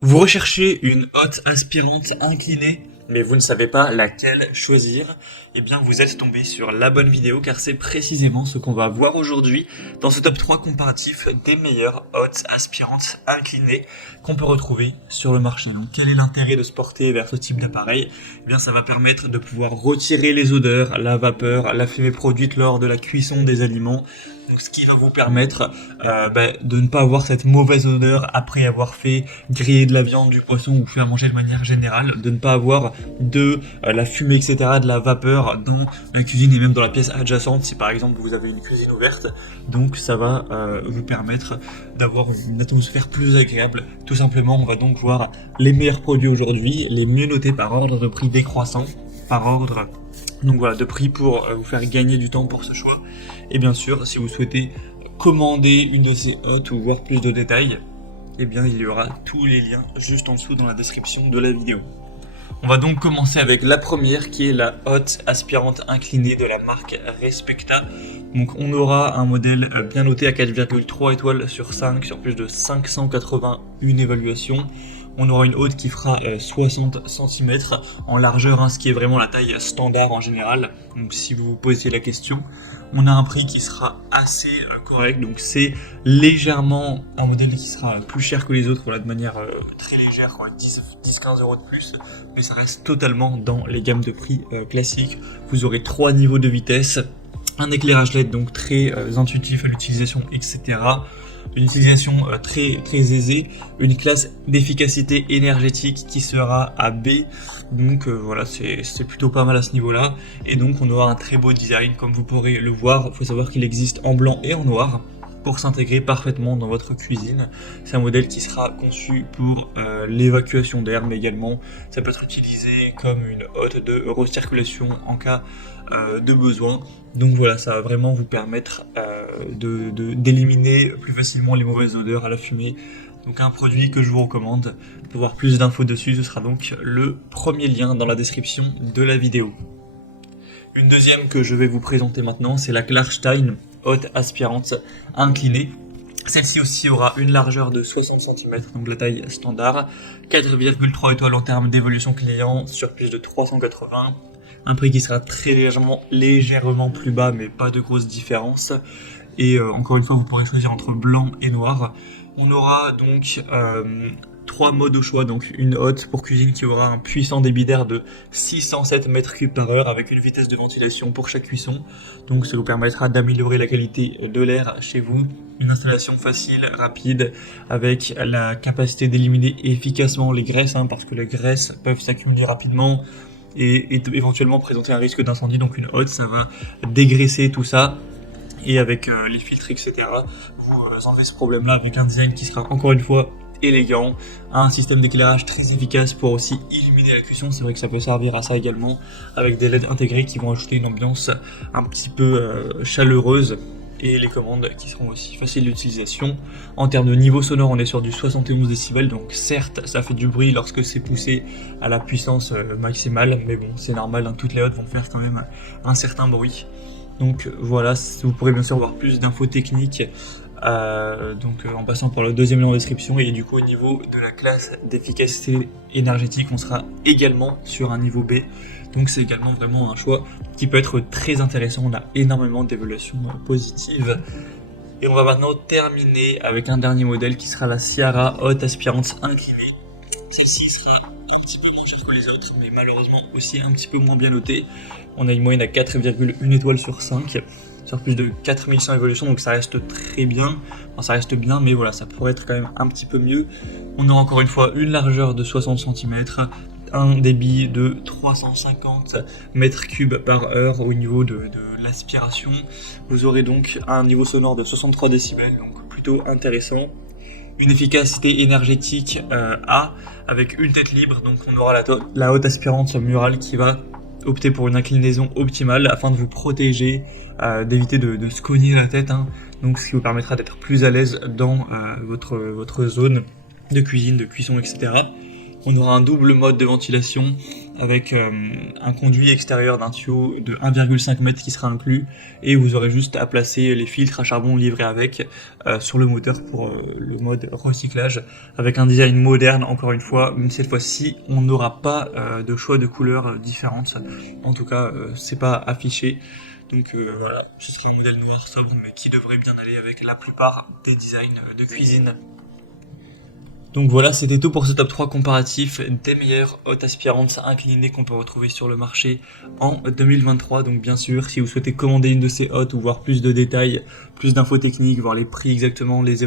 Vous recherchez une hotte aspirante inclinée, mais vous ne savez pas laquelle choisir? Eh bien, vous êtes tombé sur la bonne vidéo car c'est précisément ce qu'on va voir aujourd'hui dans ce top 3 comparatif des meilleures hottes aspirantes inclinées qu'on peut retrouver sur le marché. Donc, quel est l'intérêt de se porter vers ce type d'appareil? Eh bien, ça va permettre de pouvoir retirer les odeurs, la vapeur, la fumée produite lors de la cuisson des aliments. Donc, ce qui va vous permettre de ne pas avoir cette mauvaise odeur après avoir fait griller de la viande, du poisson ou fait à manger de manière générale, de ne pas avoir de la fumée, etc., de la vapeur dans la cuisine et même dans la pièce adjacente si par exemple vous avez une cuisine ouverte. Donc ça va vous permettre d'avoir une atmosphère plus agréable. Tout simplement, on va donc voir les meilleurs produits aujourd'hui, les mieux notés par ordre de prix décroissant, par ordre donc voilà, de prix pour vous faire gagner du temps pour ce choix. Et bien sûr, si vous souhaitez commander une de ces hottes ou voir plus de détails, eh bien il y aura tous les liens juste en dessous dans la description de la vidéo. On va donc commencer avec la première qui est la hotte aspirante inclinée de la marque Respecta. Donc on aura un modèle bien noté à 4,3 étoiles sur 5 sur plus de 581 évaluations. On aura une hotte qui fera 60 cm en largeur, ce qui est vraiment la taille standard en général. Donc si vous vous posez la question, on a un prix qui sera assez correct. Donc c'est légèrement un modèle qui sera plus cher que les autres, voilà, de manière très légère, 10-15 euros de plus. Mais ça reste totalement dans les gammes de prix classiques. Vous aurez 3 niveaux de vitesse, un éclairage LED donc très intuitif à l'utilisation, etc. Une utilisation très aisée, une classe d'efficacité énergétique qui sera à B, donc voilà, c'est plutôt pas mal à ce niveau-là, et donc on aura un très beau design comme vous pourrez le voir. Il faut savoir qu'il existe en blanc et en noir pour s'intégrer parfaitement dans votre cuisine. C'est un modèle qui sera conçu pour l'évacuation d'air, mais également ça peut être utilisé comme une hotte de recirculation en cas de besoin. Donc voilà, ça va vraiment vous permettre d'éliminer plus facilement les mauvaises odeurs à la fumée. Donc un produit que je vous recommande. Pour voir plus d'infos dessus, ce sera donc le premier lien dans la description de la vidéo. Une deuxième que je vais vous présenter maintenant, c'est la Klarstein hotte aspirante inclinée. Celle-ci aussi aura une largeur de 60 cm, donc la taille standard, 4,3 étoiles en termes d'évolution client sur plus de 380. Un prix qui sera très légèrement plus bas, mais pas de grosse différence. Et encore une fois, vous pourrez choisir entre blanc et noir. On aura donc 3 modes au choix, donc une hotte pour cuisine qui aura un puissant débit d'air de 607 m3 par heure avec une vitesse de ventilation pour chaque cuisson. Donc ça vous permettra d'améliorer la qualité de l'air chez vous. Une installation facile, rapide, avec la capacité d'éliminer efficacement les graisses, parce que les graisses peuvent s'accumuler rapidement et éventuellement présenter un risque d'incendie. Donc une hotte, ça va dégraisser tout ça. Et avec les filtres, etc., vous enlevez ce problème-là avec un design qui sera encore une fois élégant, un système d'éclairage très efficace pour aussi illuminer la cuisson. C'est vrai que ça peut servir à ça également, avec des LED intégrés qui vont ajouter une ambiance un petit peu chaleureuse, et les commandes qui seront aussi faciles d'utilisation. En termes de niveau sonore, on est sur du 71 décibels, donc certes ça fait du bruit lorsque c'est poussé à la puissance maximale, mais bon, c'est normal, toutes les hottes vont faire quand même un certain bruit. Donc voilà, vous pourrez bien sûr avoir plus d'infos techniques en passant par le deuxième lien en description. Et du coup, au niveau de la classe d'efficacité énergétique, on sera également sur un niveau B. Donc c'est également vraiment un choix qui peut être très intéressant. On a énormément d'évaluations positives. Et on va maintenant terminer avec un dernier modèle qui sera la Ciara hotte aspirante inclinée. Celle-ci sera un petit peu moins chère que les autres, mais malheureusement aussi un petit peu moins bien notée. On a une moyenne à 4,1 étoiles sur 5, sur plus de 4100 évolutions, donc ça reste très bien. Enfin, ça reste bien, mais voilà, ça pourrait être quand même un petit peu mieux. On aura encore une fois une largeur de 60 cm, un débit de 350 m3 par heure au niveau de l'aspiration. Vous aurez donc un niveau sonore de 63 décibels, donc plutôt intéressant. Une efficacité énergétique A, avec une tête libre, donc on aura la hotte aspirante murale qui va opter pour une inclinaison optimale afin de vous protéger, d'éviter de se cogner la tête, donc ce qui vous permettra d'être plus à l'aise dans votre zone de cuisine, de cuisson, etc. On aura un double mode de ventilation avec un conduit extérieur d'un tuyau de 1,5 m qui sera inclus, et vous aurez juste à placer les filtres à charbon livrés avec sur le moteur pour le mode recyclage, avec un design moderne encore une fois, mais cette fois-ci on n'aura pas de choix de couleurs différentes, en tout cas c'est pas affiché. Donc voilà, ce sera un modèle noir sobre mais qui devrait bien aller avec la plupart des designs de cuisine. Donc voilà, c'était tout pour ce top 3 comparatif des meilleures hottes aspirantes inclinées qu'on peut retrouver sur le marché en 2023. Donc bien sûr, si vous souhaitez commander une de ces hottes ou voir plus de détails, plus d'infos techniques, voir les prix exactement, les